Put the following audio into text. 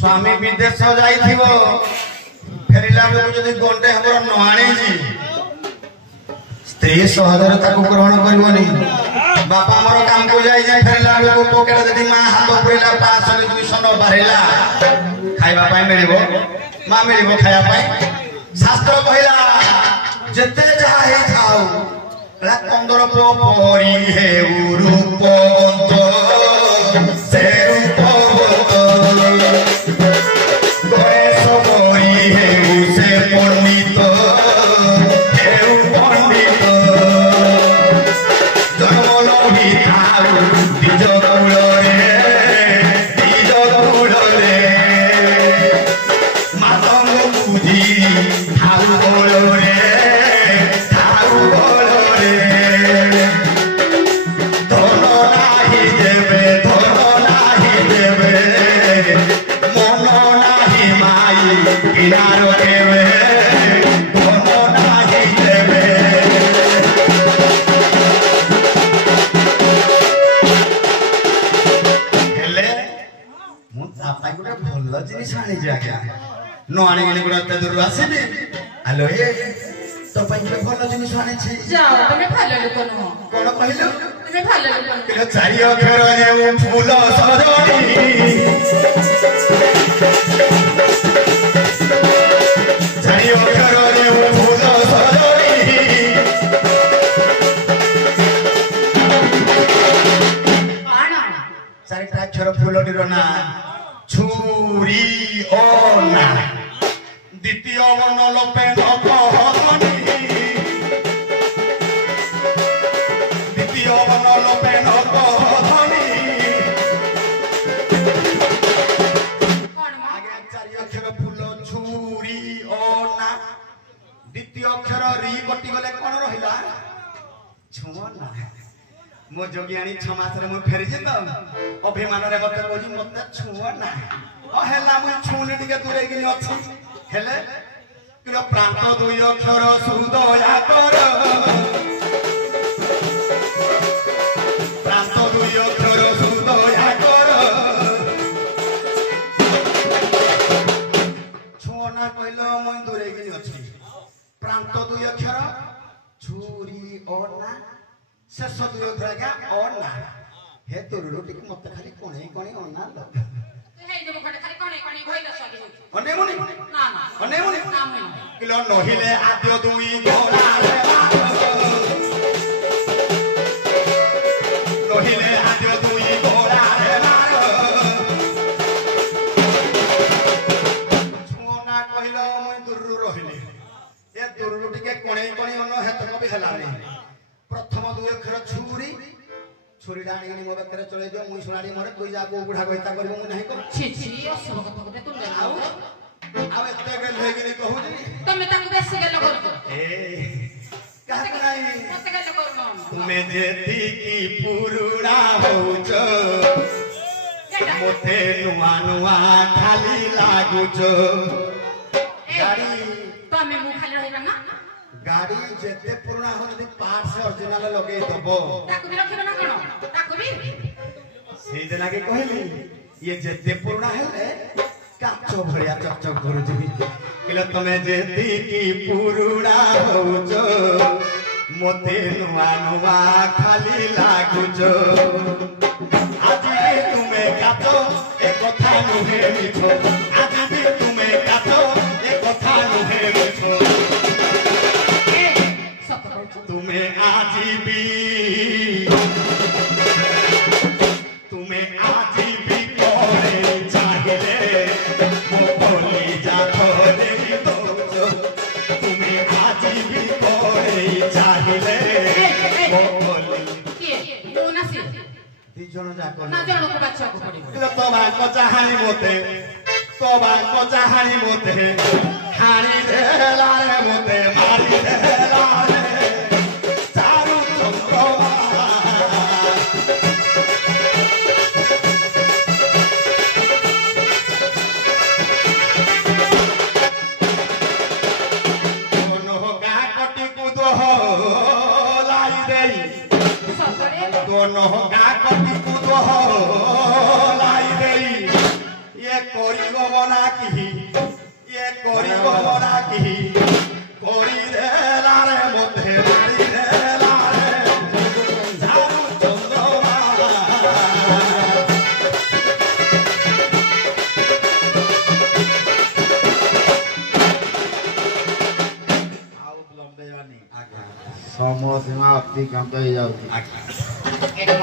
स्वामी विदेश जाइथिबो फेरिला बेलू जदि गंडे हमर नहाणी जी स्त्री सहदर ताको ग्रहण करबोनी बापा हमर काम को जाई जाई फेरिला बेलू पकेट जदि मां हाथ पुरिला 500 200 न बारिला खाइबा पाई मिलिबो मां मिलिबो खाया पाई शास्त्र कहिला जते जहा हे खाओ ला 15 परी हे रूपवंत से नहाणी गनी गुण एते दूर आसीबे हेलो ए तो पहिले भलो जिनिस आनी छी जाओ तमे भालो लोक न कोन कहिलो तमे भालो लोक किलो चारि अक्षर जे फूल सजनी चारि अक्षर जे फूल सजनी आना चारिटा अक्षर फूलटीर ना छुरी ओना द्वितीय वर्ण लोपे नपहनी द्वितीय वर्ण लोपे नपहनी आगे चारि अक्षर फूल छुरी ओना द्वितीय अक्षर री कटि गले कोन रहिला छुवना मो जोगियाणी 6 मास रे मु फेरि जे त अभिमान रे मते कोजी मते छुवना ओ हेला मु छुनी टिके दूरे कि अछि हेले किलो प्रांत 2 अक्षर सुदया कर प्रांत 2 अक्षर सुदया कर छुवना कहलो मु दूरे कि अछि प्रांत 2 अक्षर छुरी ओना शेष 2 अक्षर क्या ओना हे तोरलो टिके मते खाली कोणे कोणे ओना ल हे देबो खाली कोणे कोणे भइला सगी अने मुनि ना ना अने मुनि ना मुनि किलो नहिले आद्य 2 गोला रे नहिले आद्य 2 गोला रे छुना कहिलो मु दूरु रहिले ए दूरु टिके कोणे कोणे अन हेतक भी हलानी प्रथम 2 अक्षर छुरी छुरी डाणी गनी मो बेकरे चले दियो मुई सुनाडी मोरे कोई जाको बुढा गइता करबो मु नाही कर छी छी असब कथा कते तुम जाओ आव एते गेल हे गनी कहू जी तमे ताको बेसी गेल करतो ए कहत नाही मते गेल करनो तुमे जेती की पुरुणा होच मोते नुआ नुआ खाली लागुच गाड़ी तमे मु खाली रहिला ना गाड़ी जेते पुराना हो यदि पार्ट से ओरिजिनल लगे दबो ताकू भी रखिनो ना कोन ताकू भी सेई दिना के कहली ये जेते पुराना हेले काचो भड़िया चकचक करू जी किलो तमे जेती की पुराना होजो मोते नुआ नुआ खाली लागुजो आज भी तुमे काचो ए कथा नुहे मिठो आज भी तुमे काचो ए कथा नुहे मिठो तुम्हें आज भी कोरे चाहिए वो बोली जा खोले दो तुम्हें आज भी कोरे चाहिए वो बोली के तू नसी तीजों जाको ना जणो को बच्चा को पड़ी तो बात को चाहानी मोते हानी रे लारे मोते मारी रे लारे दोनों का कटी कूदो लाई गई ये कोरी गो बना की कोरी रे लारे मोते मारी रे लारे झारू चंद्रमा आओ लंबे वाली आज्ञा समोसीमा अति कंपई जाउची एटा